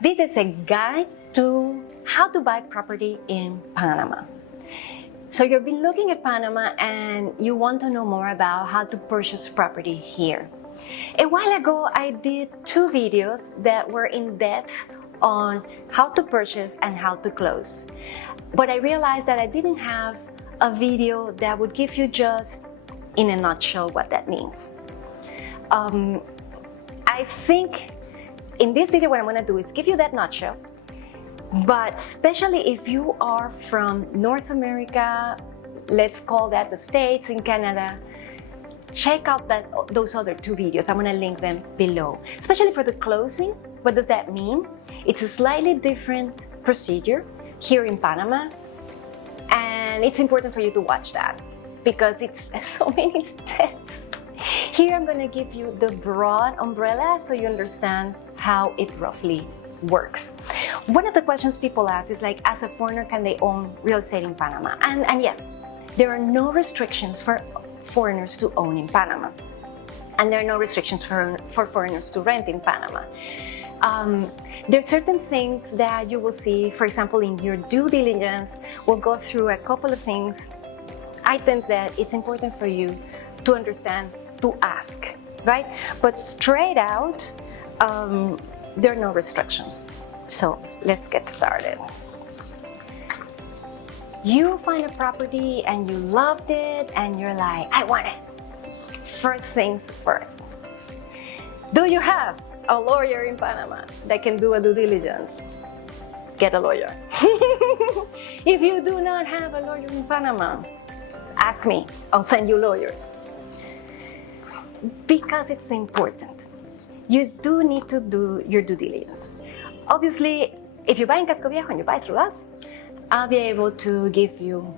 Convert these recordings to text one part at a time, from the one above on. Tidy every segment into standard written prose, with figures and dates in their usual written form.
This is a guide to how to buy property in Panama. So you've been looking at Panama and you want to know more about how to purchase property here. A while ago, I did 2 videos that were in depth on how to purchase and how to close. But I realized that I didn't have a video that would give you just in a nutshell what that means. I think in this video, what I'm gonna do is give you that nutshell, but especially if you are from North America, let's call that the States and Canada, check out those other 2 videos. I'm gonna link them below. Especially for the closing, what does that mean? It's a slightly different procedure here in Panama, and it's important for you to watch that because it's so many steps. Here I'm gonna give you the broad umbrella so you understand how it roughly works. One of the questions people ask is like, as a foreigner, can they own real estate in Panama? And yes, there are no restrictions for foreigners to own in Panama. And there are no restrictions for foreigners to rent in Panama. There are certain things that you will see, for example, in your due diligence. We'll go through a couple of things, items that it's important for you to understand, to ask, right? But straight out, there are no restrictions. So let's get started. You find a property and you loved it and you're like, I want it. First things first. Do you have a lawyer in Panama that can do a due diligence? Get a lawyer. If you do not have a lawyer in Panama, ask me, I'll send you lawyers. Because it's important. You do need to do your due diligence. Obviously, if you buy in Casco Viejo and you buy through us, I'll be able to give you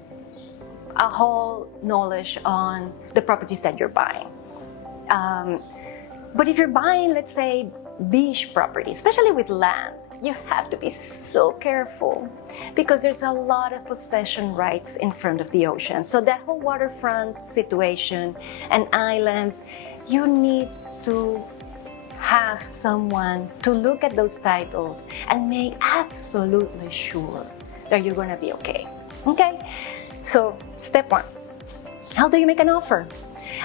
a whole knowledge on the properties that you're buying. But if you're buying, let's say, beach property, especially with land, you have to be so careful because there's a lot of possession rights in front of the ocean. So that whole waterfront situation and islands, you need to have someone to look at those titles and make absolutely sure that you're gonna be okay. Okay? So, step 1. How do you make an offer?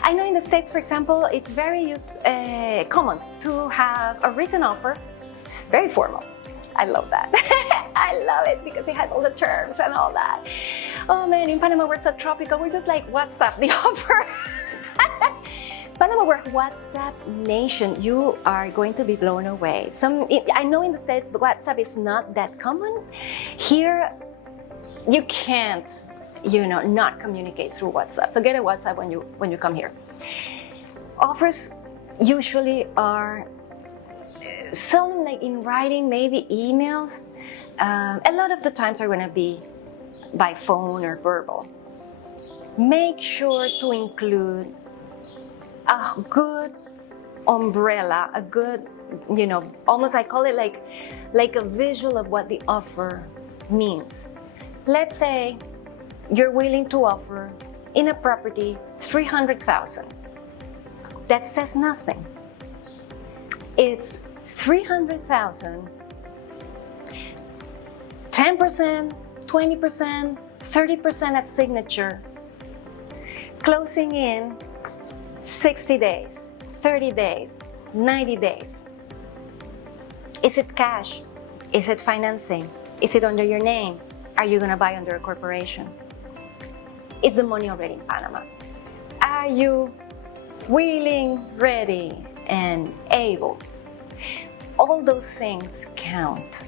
I know in the States, for example, it's very common to have a written offer. It's very formal. I love that. I love it because it has all the terms and all that. Oh man, in Panama, we're so tropical. We're just like, WhatsApp the offer. Panama, we're WhatsApp nation. You are going to be blown away. I know in the States, but WhatsApp is not that common. Here, you can't, not communicate through WhatsApp. So get a WhatsApp when you come here. Offers usually are seldom like in writing, maybe emails. A lot of the times are going to be by phone or verbal. Make sure to include a good umbrella, a good, almost I call it like a visual of what the offer means. Let's say you're willing to offer in a property $300,000. That says nothing. It's $300,000, 10%, 20%, 30% at signature, closing in 60 days, 30 days, 90 days. Is it cash? Is it financing? Is it under your name? Are you gonna buy under a corporation? Is the money already in Panama? Are you willing, ready, and able? All those things count.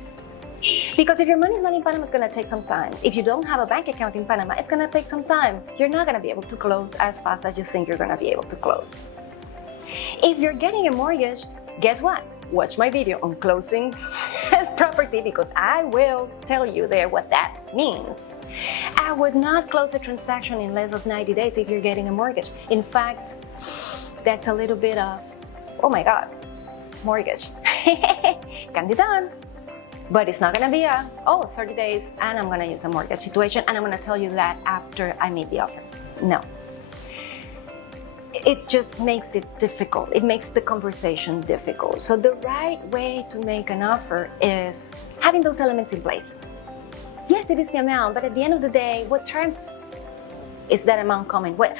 Because if your money's not in Panama, it's gonna take some time. If you don't have a bank account in Panama, it's gonna take some time. You're not gonna be able to close as fast as you think you're gonna be able to close. If you're getting a mortgage, guess what? Watch my video on closing property because I will tell you there what that means. I would not close a transaction in less than 90 days if you're getting a mortgage. In fact, that's a little bit of, oh my God, mortgage. Can be done. But it's not gonna be 30 days and I'm gonna use a mortgage situation and I'm gonna tell you that after I made the offer. No. it just makes it difficult. It makes the conversation difficult. So the right way to make an offer is having those elements in place. Yes, it is the amount, but at the end of the day, what terms is that amount coming with?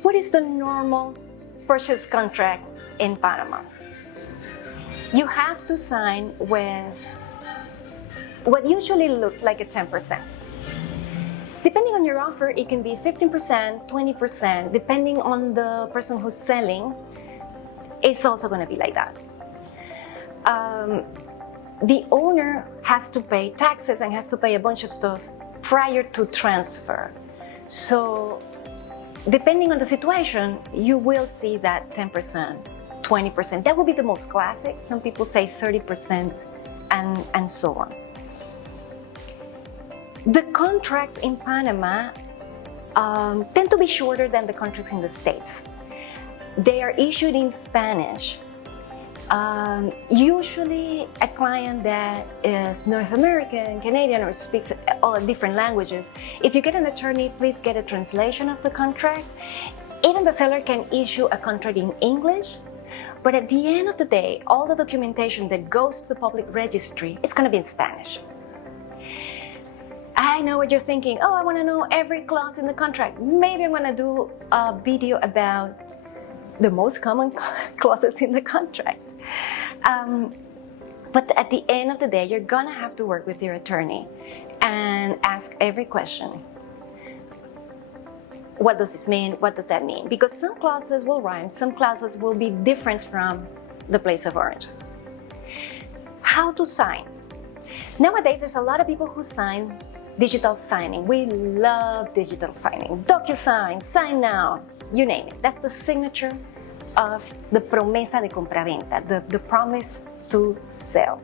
What is the normal purchase contract in Panama? You have to sign with what usually looks like a 10%. Depending on your offer, it can be 15%, 20%, depending on the person who's selling, it's also going to be like that. The owner has to pay taxes and has to pay a bunch of stuff prior to transfer. So depending on the situation, you will see that 10%, 20%. That would be the most classic. Some people say 30% and so on. The contracts in Panama tend to be shorter than the contracts in the States. They are issued in Spanish. Usually a client that is North American, Canadian, or speaks all different languages, if you get an attorney, please get a translation of the contract. Even the seller can issue a contract in English, but at the end of the day, all the documentation that goes to the public registry is going to be in Spanish. I know what you're thinking. Oh, I want to know every clause in the contract. Maybe I'm going to do a video about the most common clauses in the contract. But at the end of the day, you're going to have to work with your attorney and ask every question. What does this mean? What does that mean? Because some clauses will rhyme, some clauses will be different from the place of origin. How to sign? Nowadays, there's a lot of people who sign digital signing. We love digital signing. DocuSign, Sign Now, you name it. That's the signature of the promesa de compraventa, the promise to sell.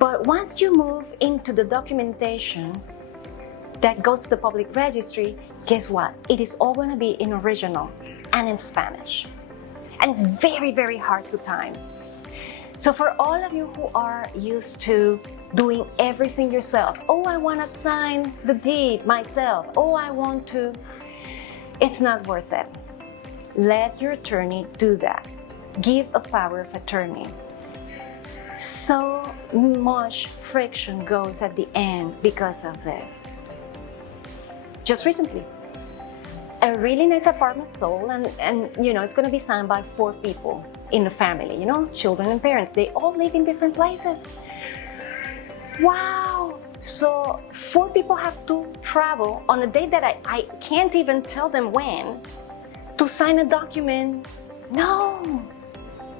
But once you move into the documentation that goes to the public registry, guess what? It is all going to be in original and in Spanish. And it's very, very hard to time. So for all of you who are used to doing everything yourself, oh, I want to sign the deed myself, oh, I want to, it's not worth it. Let your attorney do that. Give a power of attorney. So much friction goes at the end because of this. Just recently, a really nice apartment sold and you know, it's going to be signed by 4 people in the family, you know, children and parents. They all live in different places. Wow! So 4 people have to travel on a day that I can't even tell them when to sign a document. No!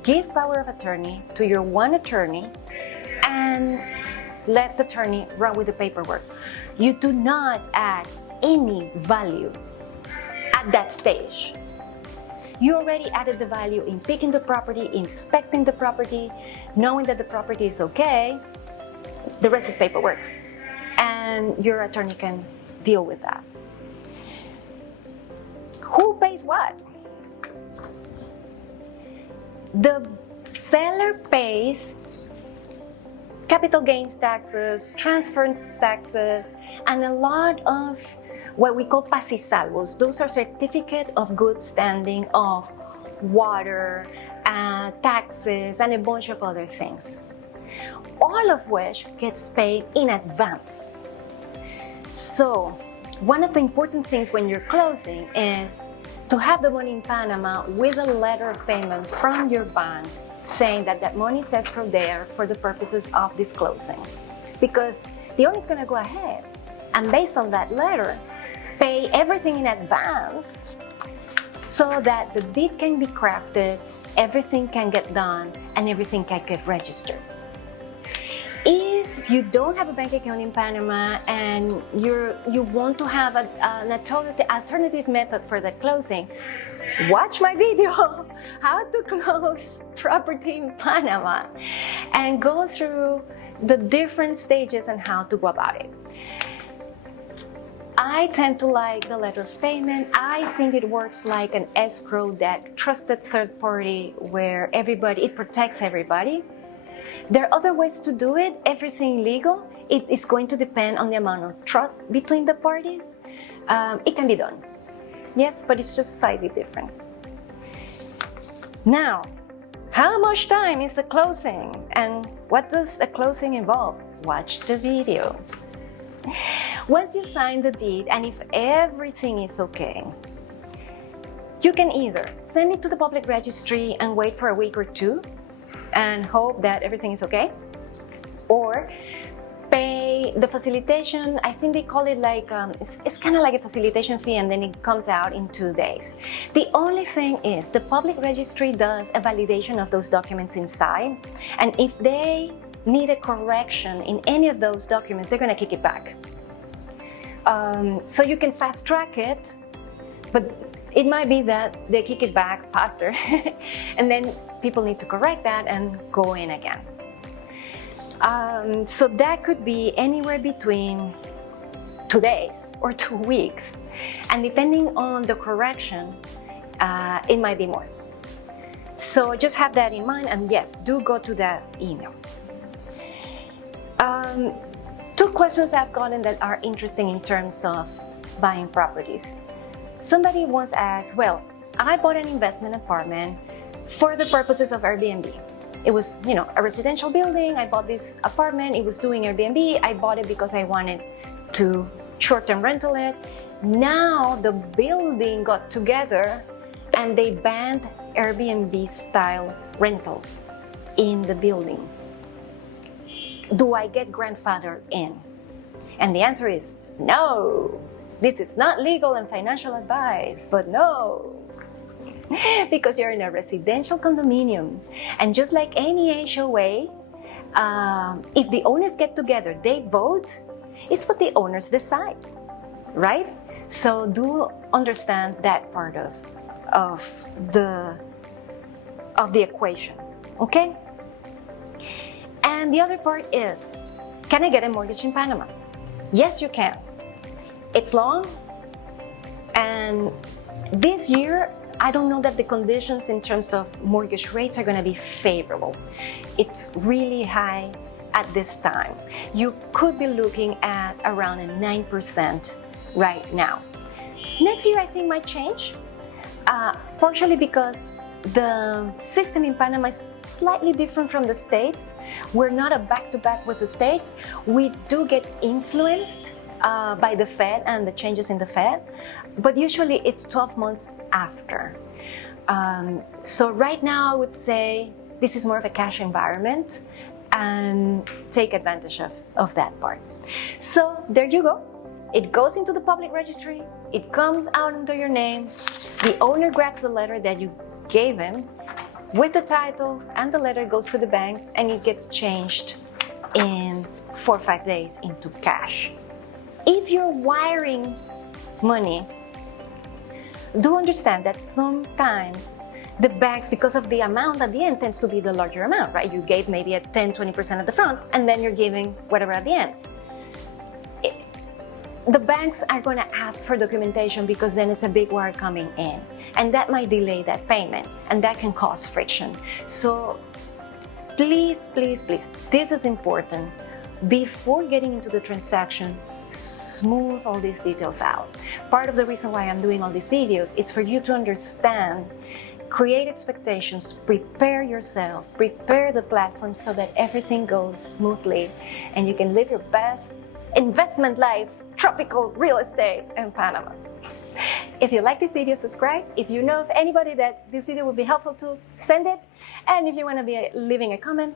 Give power of attorney to your one attorney and let the attorney run with the paperwork. You do not add any value at that stage. You already added the value in picking the property, inspecting the property, knowing that the property is okay. The rest is paperwork. And your attorney can deal with that. Who pays what? The seller pays capital gains taxes, transfer taxes, and a lot of what we call pasisalvos. Those are certificate of good standing of water, taxes, and a bunch of other things. All of which gets paid in advance. So one of the important things when you're closing is to have the money in Panama with a letter of payment from your bank saying that that money is escrowed there for the purposes of this closing. Because the owner is going to go ahead and based on that letter, pay everything in advance so that the deed can be crafted, everything can get done, and everything can get registered. If you don't have a bank account in Panama and you want to have an alternative method for the closing, watch my video, how to close property in Panama, and go through the different stages and how to go about it. I tend to like the letter of payment. I think it works like an escrow, that trusted third party where it protects everybody. There are other ways to do it, everything legal. It is going to depend on the amount of trust between the parties. It can be done. Yes, but it's just slightly different. Now, how much time is the closing? And what does a closing involve? Watch the video. Once you sign the deed, and if everything is okay, you can either send it to the public registry and wait for a week or two and hope that everything is okay, or pay the facilitation. I think they call it like, it's kind of like a facilitation fee, and then it comes out in 2 days. The only thing is the public registry does a validation of those documents inside, and if they need a correction in any of those documents, they're going to kick it back. So you can fast track it, but it might be that they kick it back faster and then people need to correct that and go in again. So that could be anywhere between 2 days or 2 weeks, and depending on the correction, it might be more. So just have that in mind, and yes, do go to that email. 2 questions I've gotten that are interesting in terms of buying properties. Somebody once asked, well, I bought an investment apartment for the purposes of Airbnb. It was, a residential building. I bought this apartment. It was doing Airbnb. I bought it because I wanted to short-term rental it. Now the building got together and they banned Airbnb-style rentals in the building. Do I get grandfathered in? And the answer is no. This is not legal and financial advice, but no. Because you're in a residential condominium. And just like any HOA, if the owners get together, they vote, it's what the owners decide, right? So do understand that part of the equation, okay? And the other part is, can I get a mortgage in Panama? Yes, you can. It's long, and this year, I don't know that the conditions in terms of mortgage rates are going to be favorable. It's really high at this time. You could be looking at around a 9% right now. Next year, I think might change, partially because the system in Panama is slightly different from the States. We're not a back-to-back with the States. We do get influenced by the Fed and the changes in the Fed, but usually it's 12 months after. So right now, I would say this is more of a cash environment, and take advantage of that part. So there you go. It goes into the public registry. It comes out under your name. The owner grabs the letter that you gave him with the title, and the letter goes to the bank, and it gets changed in 4 or 5 days into cash. If you're wiring money, do understand that sometimes the banks, because of the amount at the end, tends to be the larger amount, right? You gave maybe a 10-20% at the front, and then you're giving whatever at the end. The banks are going to ask for documentation because then it's a big wire coming in, and that might delay that payment, and that can cause friction. So please, please, please, this is important. Before getting into the transaction, smooth all these details out. Part of the reason why I'm doing all these videos is for you to understand, create expectations, prepare yourself, prepare the platform so that everything goes smoothly and you can live your best investment life, tropical real estate in Panama. If you like this video, subscribe. If you know of anybody that this video would be helpful to, send it. And if you want to be leaving a comment,